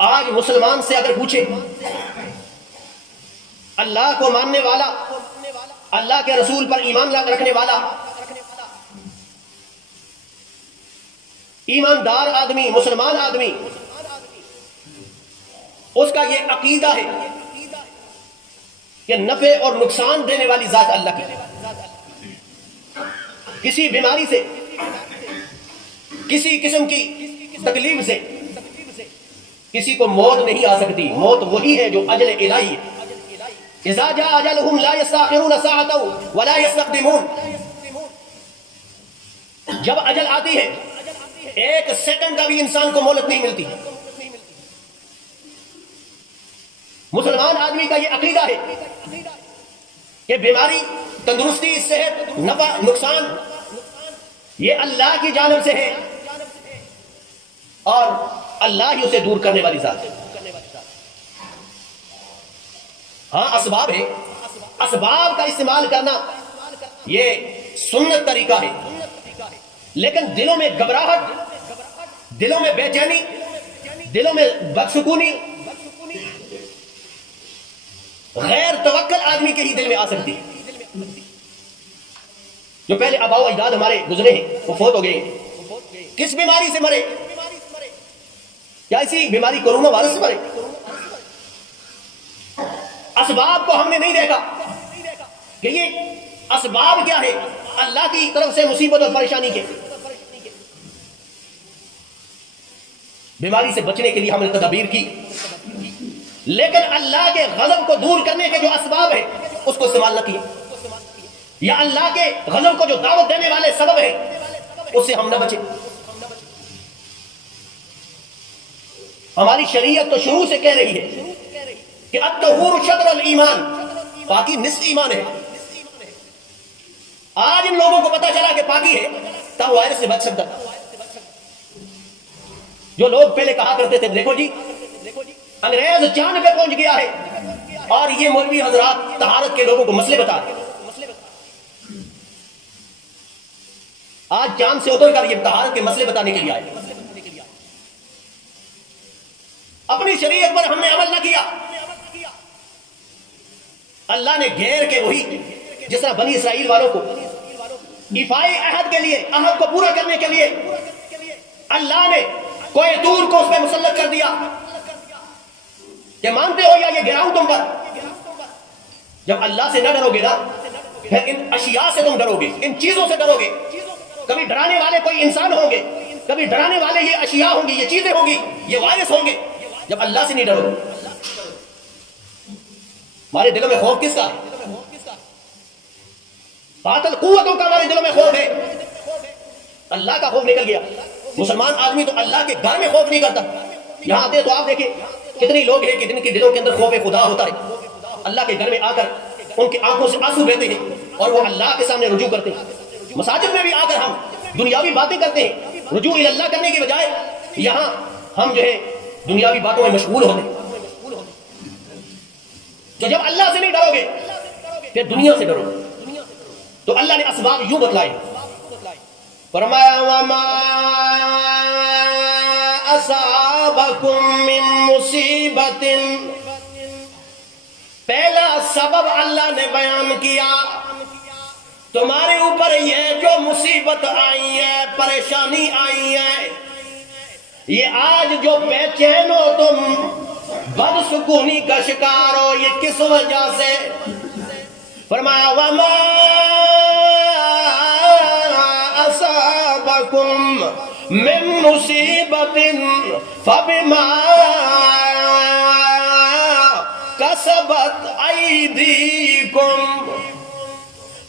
آج مسلمان سے اگر پوچھے، اللہ کو ماننے والا، اللہ کے رسول پر ایمان رکھنے والا، ایماندار آدمی، مسلمان آدمی، اس کا یہ عقیدہ ہے کہ نفع اور نقصان دینے والی ذات اللہ کی، کسی بیماری سے، کسی قسم کی تکلیف سے کسی کو موت نہیں آ سکتی۔ موت وہی ہے جو اجل الہی ہے۔ اذا جاء اجلهم لا يستاخرون ساعة ولا يستقدمون۔ جب اجل آتی ہے ایک سیکنڈ کا بھی انسان کو مہلت نہیں ملتی۔ مسلمان آدمی کا یہ عقیدہ ہے کہ بیماری، تندرستی، صحت، نفع، نقصان یہ اللہ کی جانب سے ہے اور اللہ ہی اسے دور کرنے والی ذات ہے۔ ہاں اسباب ہے، اسباب کا استعمال کرنا یہ سنت طریقہ ہے، لیکن دلوں میں گھبراہٹ، دلوں میں بے چینی، دلوں میں بدسکونی غیر توکل آدمی کے ہی دل میں آ سکتی ہے۔ جو پہلے آباء و اجداد ہمارے گزرے ہیں وہ فوت ہو گئے، کس بیماری سے مرے؟ کیا اسی بیماری کورونا وائرس سے مرے؟ اسباب کو ہم نے نہیں دیکھا کہ یہ اسباب کیا ہے اللہ کی طرف سے مصیبت اور پریشانی کے۔ بیماری سے بچنے کے لیے ہم نے تدابیر کی، لیکن اللہ کے غضب کو دور کرنے کے جو اسباب ہیں اس کو استعمال نہ کیا، یا اللہ کے غضب کو جو دعوت دینے والے سبب ہیں اس سے ہم نہ بچے۔ ہماری شریعت تو شروع سے کہہ رہی ہے کہ الطہور شطر الایمان، پاکی نصف ایمان ہے۔ آج ان لوگوں کو پتا چلا کہ پاکی ہے تب وائرس سے بچ سکتا۔ جو لوگ پہلے کہا کرتے تھے دیکھو جی انگریز چاند پہ پہنچ گیا ہے اور یہ مولوی حضرات طہارت کے لوگوں کو مسئلے بتا رہے ہیں، آج چاند سے اتر کر یہ طہارت کے مسئلے بتانے کے لیے آئے۔ اپنی شریعت پر ہم نے عمل نہ کیا، اللہ نے گھیر کے وہی جس طرح بنی اسرائیل والوں کو ایفائی عہد کے لیے، عہد کو پورا کرنے کے لیے اللہ نے کوئی دور کو اس پہ مسلط کر دیا کہ مانتے ہو یا یہ گراؤں تم پر۔ جب اللہ سے نہ ڈرو گے نا پھر ان اشیاء سے تم ڈرو گے، ان چیزوں سے ڈرو گے۔ کبھی ڈرانے والے کوئی انسان ہوں گے، کبھی ڈرانے والے یہ اشیاء ہوں گی، یہ چیزیں ہوں گی، یہ وائرس ہوں گے۔ جب اللہ سے نہیں ڈرو، ہمارے دلوں میں خوف کس کا ہے؟ باطل قوتوں کا ہمارے دلوں میں خوف ہے، اللہ کا خوف نکل گیا۔ مسلمان آدمی تو اللہ کے گھر میں خوف نہیں کرتا۔ یہاں آتے تو آپ دیکھیں کتنی لوگ ہیں کہ جن کے دلوں کے اندر خوف خدا ہوتا ہے، اللہ کے گھر میں آ کر ان کی آنکھوں سے آنسو بہتے ہیں اور وہ اللہ کے سامنے رجوع کرتے ہیں۔ مساجد میں بھی آ کر ہم دنیاوی باتیں کرتے ہیں، رجوع اللہ کرنے کی بجائے یہاں ہم جو ہے دنیاوی باتوں میں مشغول ہوتے ہیں۔ تو جب اللہ سے نہیں ڈرو گے پھر دنیا سے ڈرو۔ تو اللہ نے اسباب یوں بتلائے، فرمایا وما اصابکم من مصیبت، پہلا سبب اللہ نے بیان کیا تمہارے اوپر یہ جو مصیبت آئی ہے، پریشانی آئی ہے، یہ آج جو بے چین ہو تم، بدسکونی کا شکار ہو، یہ کس وجہ سے؟ فرمایا وما اصابکم من مصیبت فبما کسبت ایدیکم،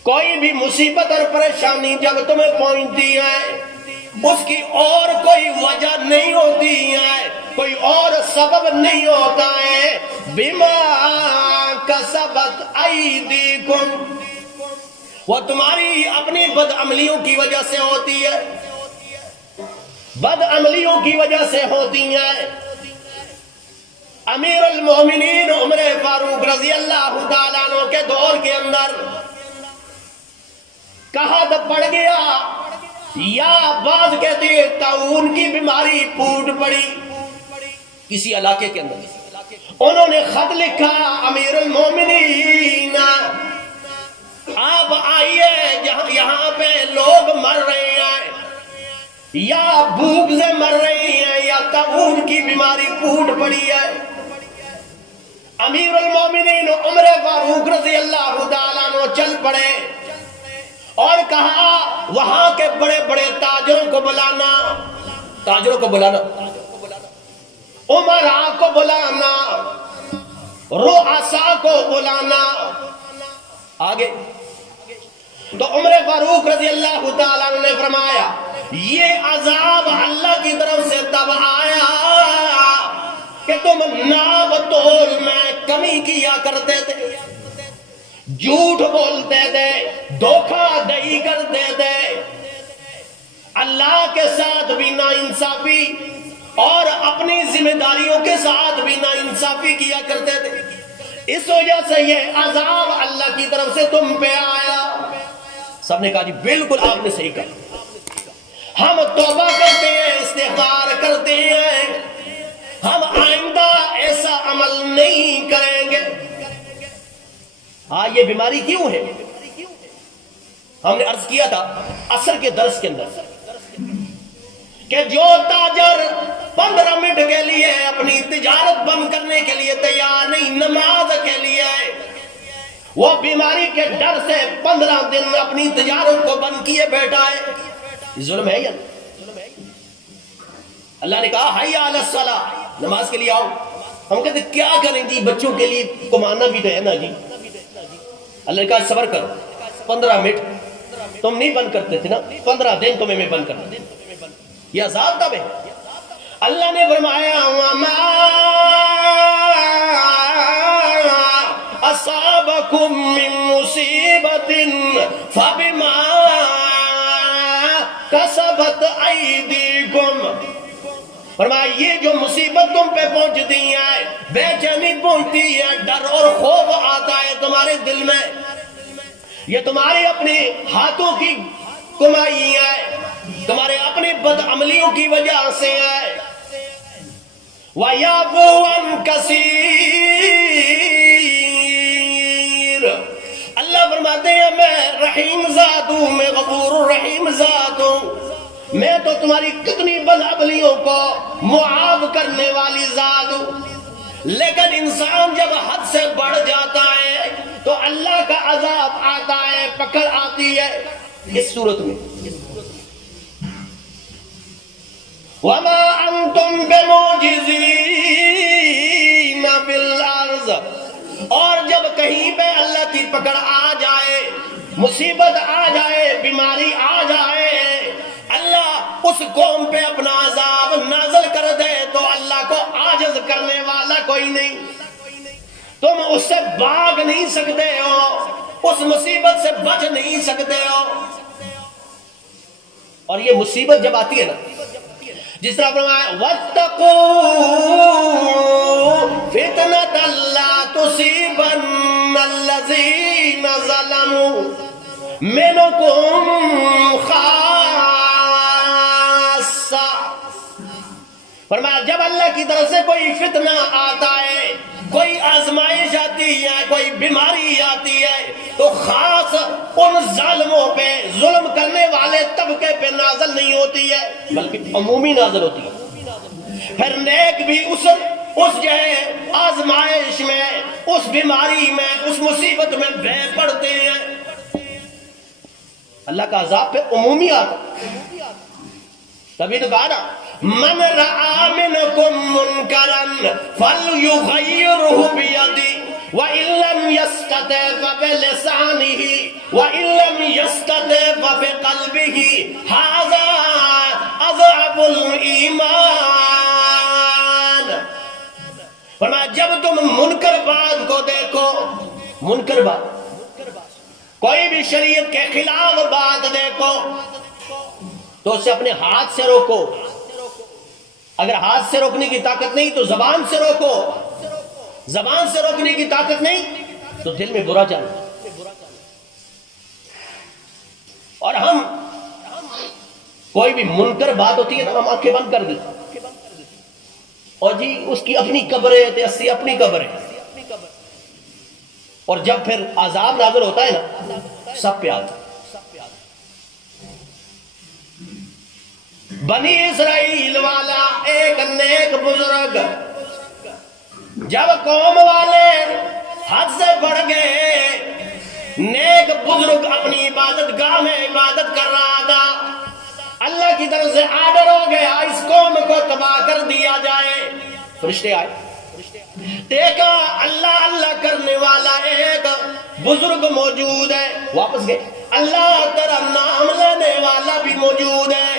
کوئی بھی مصیبت اور پریشانی جب تمہیں پہنچتی ہے اس کی اور کوئی وجہ نہیں ہوتی ہے، کوئی اور سبب نہیں ہوتا ہے، بما کسبت ایدیکم، وہ تمہاری اپنی بدعملیوں کی وجہ سے ہوتی ہے، بدعملیوں کی وجہ سے ہوتی ہیں۔ امیر المومنین عمر فاروق رضی اللہ تعالیٰ عنہ کے دور کے اندر قحط پڑ گیا، یا بعض کہتے ہیں طاعون کی بیماری پھوٹ پڑی، کسی علاقے کے اندر، انہوں نے خط لکھا، امیر المومنین آپ آئیے، یہاں پہ لوگ مر رہے ہیں، یا بھوک سے مر رہی ہیں، یا طاعون کی بیماری پھوٹ پڑی ہے۔ امیر المومنین عمر فاروق رضی اللہ تعالیٰ عنہ چل پڑے اور کہا وہاں کے بڑے بڑے تاجروں کو بلانا، تاجروں کو بلانا، عمراء کو بلانا، رؤساء کو بلانا۔ آگے تو عمر فاروق رضی اللہ تعالیٰ عنہ نے فرمایا یہ عذاب اللہ کی طرف سے تب آیا کہ تم ناب تول میں کمی کیا کرتے تھے، جھوٹ بولتے تھے، دھوکہ دہی کرتے تھے، اللہ کے ساتھ بھی ناانصافی اور اپنی ذمہ داریوں کے ساتھ بھی ناانصافی کیا کرتے تھے، اس وجہ سے یہ عذاب اللہ کی طرف سے تم پہ آیا۔ سب نے کہا جی بالکل آپ نے صحیح کہا، ہم توبہ کرتے ہیں، استغفار کرتے ہیں، ہم آئندہ ایسا عمل نہیں کریں گے۔ ہاں یہ بیماری کیوں ہے؟ ہم نے عرض کیا تھا عصر کے درس کے اندر کہ جو تاجر 15 منٹ کے لیے اپنی تجارت بند کرنے کے لیے تیار نہیں، نماز کے لیے، وہ بیماری کے ڈر سے 15 دن اپنی تجارت کو بند کیے بیٹھا ہے، یہ ظلم ہے یا نہیں؟ اللہ نے کہا حی علی الصلاۃ، نماز کے لیے آؤ۔ ہم کہتے کیا کریں جی، بچوں کے لیے کمانا بھی تو ہے نا جی۔ اللہ نے کہا صبر کرو، 15 منٹ تم نہیں بند کرتے تھے نا، 15 دن تمہیں میں بند کرنا، یہ عذاب تب ہے۔ اللہ نے فرمایا وَمَا أَصَابَكُم مِّن مُّصِيبَةٍ فَبِمَا كَسَبَتْ أَيْدِيكُمْ، فرمایا یہ جو مصیبت تم پہ پہنچتی ہے، بے چینی پہنچتی ہے، ڈر اور خوف آتا ہے تمہارے دل میں، یہ تمہاری اپنے ہاتھوں کی کمائی ہے، تمہارے اپنے بدعملیوں کی وجہ سے ہے۔ وَيَعْفُو عَن كَثِيرٍ، اللہ فرماتے ہیں میں رحیم ذات ہوں، میں غفور الرحیم ذات ہوں، میں تو تمہاری کتنی بدعملیوں کو معاف کرنے والی ذات ہوں۔ لیکن انسان جب حد سے بڑھ جاتا ہے تو اللہ کا عذاب آتا ہے، پکڑ آتی ہے۔ اس صورت میں وَمَا أَنْتُمْ بِمُعْجِزِينَ فِي الْأَرْضِ، اور جب کہیں پہ اللہ کی پکڑ آ جائے، مصیبت آ جائے، بیماری آ جائے، اللہ اس قوم پہ اپنا عذاب نازل کر دے تو اللہ کو عاجز کرنے والا کوئی نہیں، تم اس سے بھاگ نہیں سکتے ہو، اس مصیبت سے بچ نہیں سکتے ہو۔ اور یہ مصیبت جب آتی ہے نا، جس طرح فرمایا وَاتَّقُوا فِتْنَةً لَا تُصِيبَنَّ الَّذِينَ ظَلَمُوا مِنْكُمْ خَاصَّةً، فرمایا جب اللہ کی طرف سے کوئی فتنہ آتا ہے، کوئی آزمائش آتی ہے، کوئی بیماری آتی ہے، تو خاص ان ظالموں پہ، ظلم کرنے والے طبقے پہ نازل نہیں ہوتی ہے بلکہ عمومی نازل ہوتی ہے۔ پھر نیک بھی اس جو ہے آزمائش میں، اس بیماری میں، اس مصیبت میں بے پڑتے ہیں، اللہ کا عذاب پہ عمومی آتا۔ تبھی تو کہا نا من رعا منکم منکرا فلیغیرہ بیدی وَإِن لَّمْ يَسْتَطِعْ فَبِلِسَانِهِ وَإِن لَّمْ يَسْتَطِعْ فَبِقَلْبِهِ هَذَا أَضْعَفُ الْإِيمَانِ، فرمایا جب تم منکر بات کو دیکھو، منکر بات، کوئی بھی شریعت کے خلاف بات دیکھو تو اسے اپنے ہاتھ سے روکو، اگر ہاتھ سے روکنے کی طاقت نہیں تو زبان سے روکو، زبان سے روکنے کی طاقت نہیں تو دل میں برا جانا۔ اور ہم کوئی بھی منکر بات ہوتی ہے تو ہم آنکھیں بند کر دی، اور جی اس کی اپنی قبر ہے تے اسی اپنی قبر ہے. اور جب پھر عذاب نازل ہوتا ہے نا سب پہ آتا. بنی اسرائیل والا ایک نیک بزرگ جب قوم والے حد سے بڑھ گئے، نیک بزرگ اپنی عبادت گاہ میں عبادت کر رہا تھا، اللہ کی طرف سے آرڈر ہو گیا اس قوم کو تباہ کر دیا جائے. فرشتے آئے، دیکھا اللہ اللہ کرنے والا ایک بزرگ موجود ہے، واپس گئے، اللہ تیرا نام لینے والا بھی موجود ہے،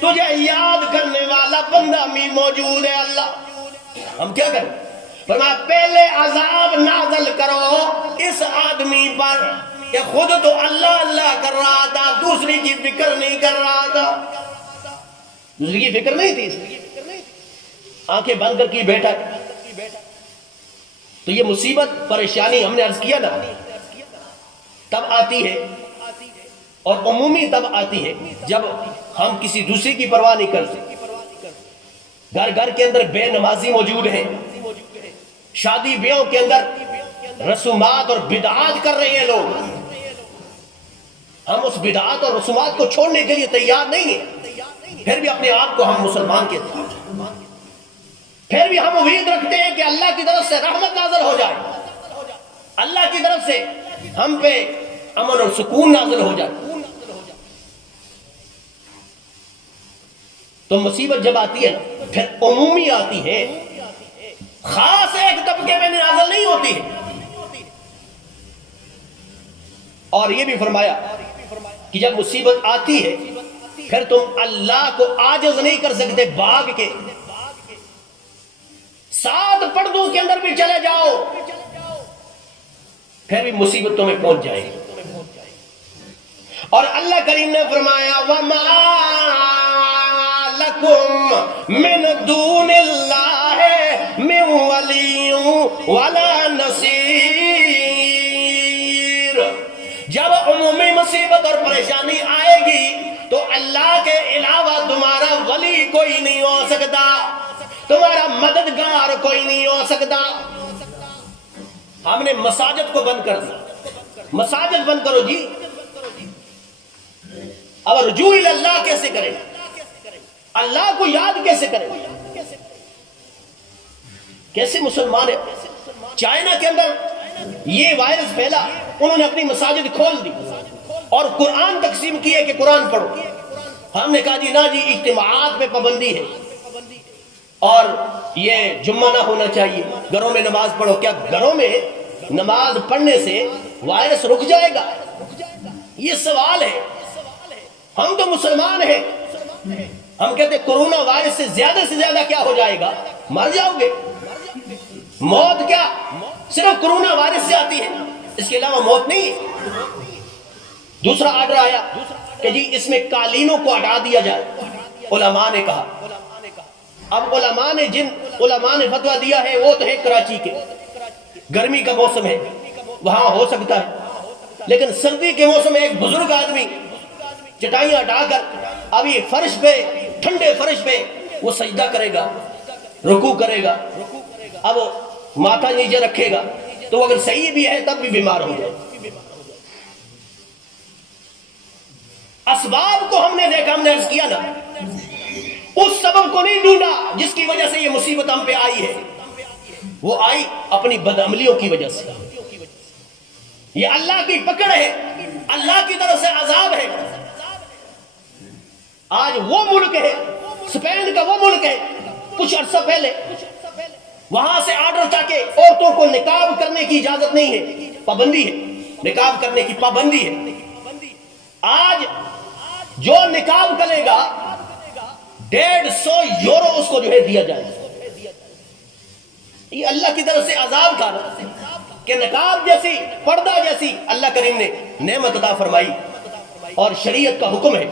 تجھے یاد کرنے والا بندہ بھی موجود ہے. اللہ ہم کیا کریں؟ فرمایا پہلے عذاب نازل کرو اس آدمی پر کہ خود تو اللہ اللہ کر رہا تھا، دوسری کی فکر نہیں کر رہا تھا. دوسری کی فکر نہیں تھی، آنکھیں بند کر کے بیٹھا. تو یہ مصیبت پریشانی ہم نے عرض کیا نا تب آتی ہے، اور عمومی تب آتی ہے جب ہم کسی دوسری کی پرواہ نہیں کرتے. گھر گھر کے اندر بے نمازی موجود ہیں، شادی بیاہوں کے اندر رسومات اور بدعات کر رہے ہیں لوگ. ہم اس بدعات اور رسومات کو چھوڑنے کے لیے تیار نہیں ہیں، پھر بھی اپنے آپ کو ہم مسلمان کہتے ہیں، پھر بھی ہم امید رکھتے ہیں کہ اللہ کی طرف سے رحمت نازل ہو جائے، اللہ کی طرف سے ہم پہ امن اور سکون نازل ہو جائے. تو مصیبت جب آتی ہے نا پھر عمومی آتی ہے، خاص ایک طبقے میں نازل نہیں ہوتی ہے. اور یہ بھی فرمایا کہ جب مصیبت آتی ہے پھر تم اللہ کو عاجز نہیں کر سکتے، بھاگ کے 7 پردوں کے اندر بھی چلے جاؤ پھر بھی مصیبت تمہیں پہنچ جائے گی. اور اللہ کریم نے فرمایا وَمَا لَكُم مِّن دُونِ اللَّهِ مِن وَلِيٍّ وَلَا نَصِيرٍ. جب عمومی مصیبت اور پریشانی آئے گی تو اللہ کے علاوہ تمہارا ولی کوئی نہیں ہو سکتا، تمہارا مددگار کوئی نہیں ہو سکتا. ہم نے مساجد کو بند کر دیا، مساجد بند کرو جی. اب رجوع اللہ کیسے کرے، اللہ کو یاد کیسے کرے؟ کیسے مسلمان ہے؟ چائنا کے اندر یہ وائرس پھیلا، انہوں نے اپنی مساجد کھول دی اور قرآن تقسیم کیے کہ قرآن پڑھو. ہم نے کہا جی نا جی اجتماعات پہ پابندی ہے اور یہ جمعہ نہ ہونا چاہیے، گھروں میں نماز پڑھو. کیا گھروں میں نماز پڑھنے سے وائرس رک جائے گا؟ یہ سوال ہے. ہم تو مسلمان ہیں، ہم کہتے ہیں کورونا وائرس سے زیادہ کیا ہو جائے گا؟ مر جاؤ گے. موت کیا صرف کورونا وائرس سے آتی ہے، اس کے علاوہ موت نہیں ہے. دوسرا آرڈر آیا کہ جی اس میں قالینوں کو ہٹا دیا جائے. علماء نے کہا، اب علماء نے جن علماء نے فتویٰ دیا ہے وہ تو ہے کراچی کے، گرمی کا موسم ہے وہاں ہو سکتا ہے، لیکن سردی کے موسم میں ایک بزرگ آدمی چٹائیاں ہٹا کر ابھی فرش پہ، ٹھنڈے فرش پہ وہ سجدہ کرے گا، رکوع کرے گا، اب ماتھا نیچے رکھے گا تو وہ اگر صحیح بھی ہے تب بھی بیمار ہو جائے. اسباب کو ہم نے دیکھا، ہم نے عرض کیا نا، اس سبب کو نہیں ڈھونڈا جس کی وجہ سے یہ مصیبت ہم پہ آئی ہے. وہ آئی اپنی بدعملیوں کی وجہ سے. یہ اللہ کی پکڑ ہے، اللہ کی طرف سے عذاب ہے. آج وہ ملک ہے، اسپین کا وہ ملک ہے، کچھ عرصہ پہلے وہاں سے آرڈر تھا کہ عورتوں کو نقاب کرنے کی اجازت نہیں ہے، پابندی ہے، نقاب کرنے کی پابندی ہے. آج جو نقاب کرے گا 150 یورو اس کو جو ہے دیا جائے. یہ اللہ کی طرف سے عذاب تھا کہ نقاب جیسی، پردہ جیسی اللہ کریم نے نعمت عطا فرمائی اور شریعت کا حکم ہے،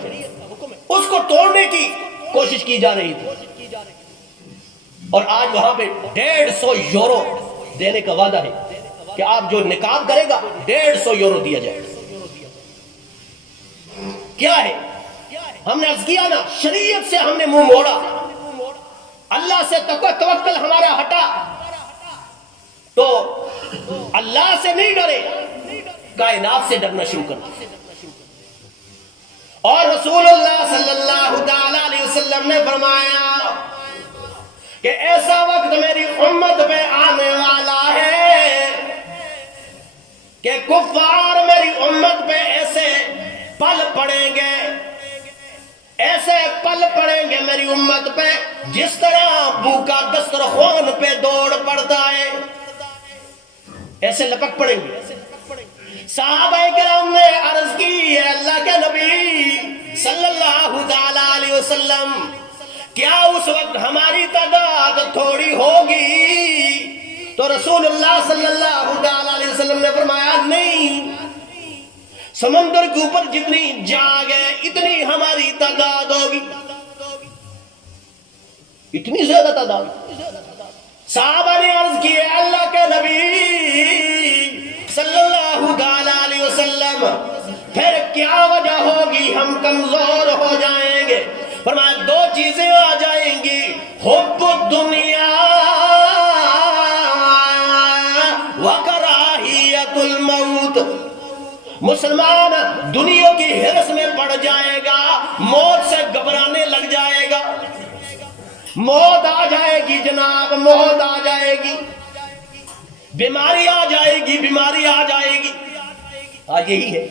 اس کو توڑنے کی کوشش کی جا رہی تھی. اور آج وہاں پہ 150 یورو دینے کا وعدہ ہے کہ آپ جو نقاب کرے گا 150 یورو دیا جائے. کیا ہے؟ ہم نے عرض کیا نا، شریعت سے ہم نے منہ موڑا. اللہ سے توکل ہمارا ہٹا تو اللہ سے نہیں ڈرے، کائنات سے ڈرنا شروع کر دیا۔ اور رسول اللہ صلی اللہ تعالی علیہ وسلم نے فرمایا کہ ایسا وقت میری امت پہ آنے والا ہے کہ کفار میری امت پہ ایسے پل پڑیں گے، ایسے پل پڑیں گے میری امت پہ جس طرح بھوکا دسترخوان پہ دوڑ پڑتا ہے، ایسے لپک پڑیں گے۔ صحابہ کرام نے عرض کی ہے اللہ کے نبی صلی اللہ تعالی علیہ وسلم، کیا اس وقت ہماری تعداد تھوڑی ہوگی؟ تو رسول اللہ صلی اللہ تعالی علیہ وسلم نے فرمایا نہیں، سمندر کے اوپر جتنی جاگ ہے اتنی ہماری تعداد ہوگی، اتنی زیادہ تعداد۔ صحابہ نے عرض کی ہے اللہ کے نبی صلی اللہ تعالی علیہ وسلم، پھر کیا وجہ ہوگی ہم کمزور ہو جائیں گے؟ فرمایا دو چیزیں آ جائیں گی، حب الدنیا وکراہیت الموت۔ مسلمان دنیا کی ہرس میں پڑ جائے گا، موت سے گھبرانے لگ جائے گا، موت آ جائے گی جناب، موت آ جائے گی، بیماری آ جائے گی، بیماری آ جائے گی۔ آج یہی ہے،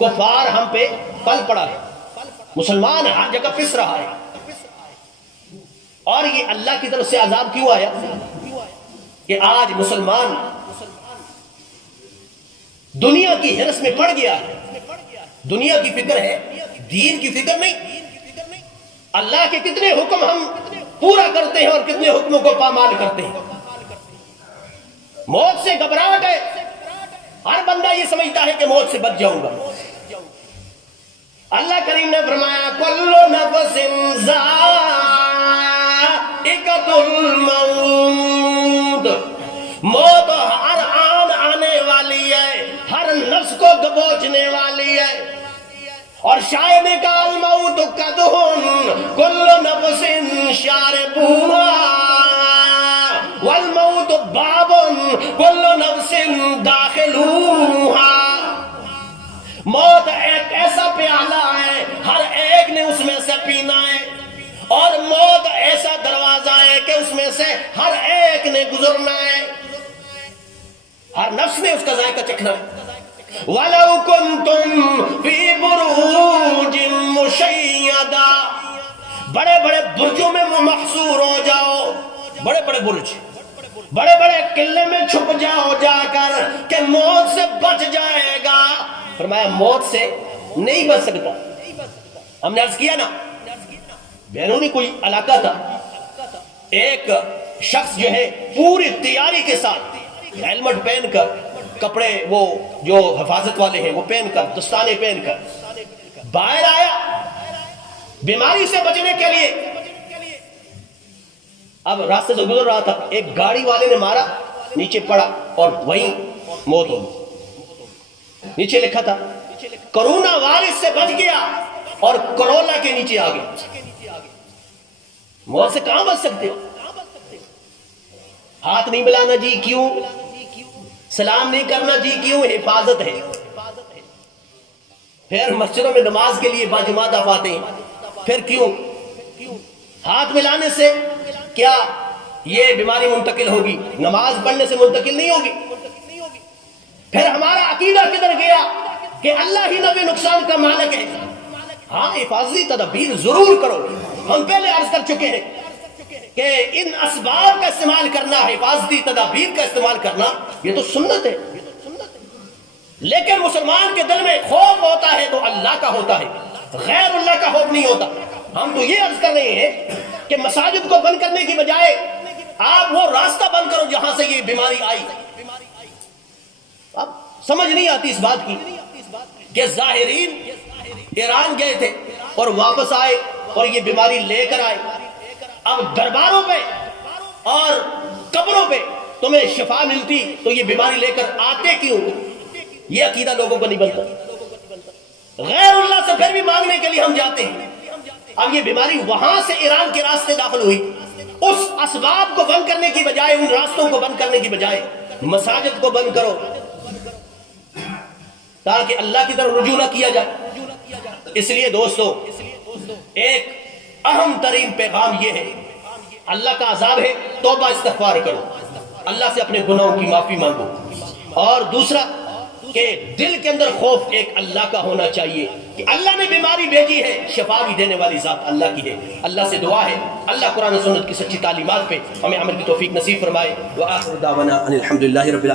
کفار ہم پہ پل پڑا ہے، مسلمان ہر جگہ پس رہا ہے۔ اور یہ اللہ کی طرف سے عذاب کیوں آیا کہ آج مسلمان دنیا کی ہرس میں پڑ گیا ہے، دنیا کی فکر ہے، دین کی فکر نہیں۔ اللہ کے کتنے حکم ہم پورا کرتے ہیں اور کتنے حکموں کو پامال کرتے ہیں۔ موت سے گھبراہٹ ہے، ہر بندہ یہ سمجھتا ہے کہ موت سے بچ جاؤں گا۔ اللہ کریم نے فرمایا کل نفس ذائقۃ الموت، موت ہر آن آنے والی ہے، ہر نفس کو دبوچنے والی ہے۔ اور شاعر نے کہا الموت قدح کل نفس شاربوها والموت باب کل نفس داخلوها۔ موت ایک ایسا پیالہ ہے، ہر ایک نے اس میں سے پینا ہے، اور موت ایسا دروازہ ہے کہ اس میں سے ہر ایک نے گزرنا ہے، ہر نفس نے اس کا ذائقہ چکھنا ہے۔ وَلَوْ كُنْتُمْ فِي بُرُوجٍ مُشَيَّدَةٍ، بڑے بڑے برجوں میں محصور ہو جاؤ، بڑے بڑے برج، بڑے بڑے قلعے میں چھپ جاؤ جا کر کہ موت سے بچ جائے گا۔ فرمایا موت سے نہیں بچ سکتا۔ ہم نے عرض کیا نا، بیرونی کوئی علاقہ تھا، ایک شخص جو ہے پوری تیاری کے ساتھ ہیلمٹ پہن کر، کپڑے وہ جو حفاظت والے ہیں وہ پہن کر، دستانے پہن کر باہر آیا بیماری سے بچنے کے لیے۔ اب راستے سے گزر رہا تھا، ایک گاڑی والے نے مارا، نیچے پڑا اور وہیں موت ہو گئی۔ نیچے لکھا تھا کرونا وائرس سے بچ گیا اور کرونا کے نیچے آ گیا۔ موت سے کہاں بچ سکتے ہو؟ ہاتھ نہیں ملانا جی کیوں؟ سلام نہیں کرنا جی کیوں؟ حفاظت ہے۔ پھر مسجدوں میں نماز کے لیے باجماعت آپ آتے ہیں، پھر کیوں؟ ہاتھ ملانے سے کیا یہ بیماری منتقل ہوگی؟ نماز پڑھنے سے منتقل نہیں ہوگی۔ پھر ہمارا عقیدہ کدھر گیا کہ اللہ ہی نفع نقصان کا مالک ہے۔ ہاں حفاظتی تدابیر ضرور کرو، ہم پہلے عرض کر چکے ہیں کہ ان اسباب کا استعمال کرنا، حفاظتی تدابیر کا استعمال کرنا، یہ تو سنت ہے۔ لیکن مسلمان کے دل میں خوف ہوتا ہے تو اللہ کا ہوتا ہے، غیر اللہ کا خوف نہیں ہوتا۔ ہم تو یہ عرض کر رہے ہیں کہ مساجد کو بند کرنے کی بجائے آپ وہ راستہ بند کرو جہاں سے یہ بیماری آئی۔ اب سمجھ نہیں آتی اس بات کی کہ ظاہرین ایران گئے تھے اور واپس آئے اور یہ بیماری لے کر آئے۔ اب درباروں پہ اور قبروں پہ تمہیں شفا ملتی تو یہ بیماری لے کر آتے کیوں؟ یہ عقیدہ لوگوں کو نہیں بنتا۔ غیر اللہ سے پھر بھی مانگنے کے لیے ہم جاتے ہیں. اب یہ بیماری وہاں سے ایران کے راستے داخل ہوئی. اس اسباب کو بند کرنے کی بجائے، ان راستوں کو بند کرنے کی بجائے مساجد کو بند کرو تاکہ اللہ کی طرف رجوع نہ کیا جائے. اس لیے دوستو ایک اہم ترین پیغام یہ ہے، اللہ کا عذاب ہے، توبہ استغفار کرو، اللہ سے اپنے گناہوں کی معافی مانگو. اور دوسرا کہ دل کے اندر خوف ایک اللہ کا ہونا چاہیے کہ اللہ نے بیماری بھیجی ہے، شفا بھی دینے والی ذات اللہ کی ہے. اللہ سے دعا ہے اللہ قرآن و سنت کی سچی تعلیمات پہ ہمیں عمل کی توفیق نصیب فرمائے. وآخر دعوانا ان الحمدللہ رب العالمین.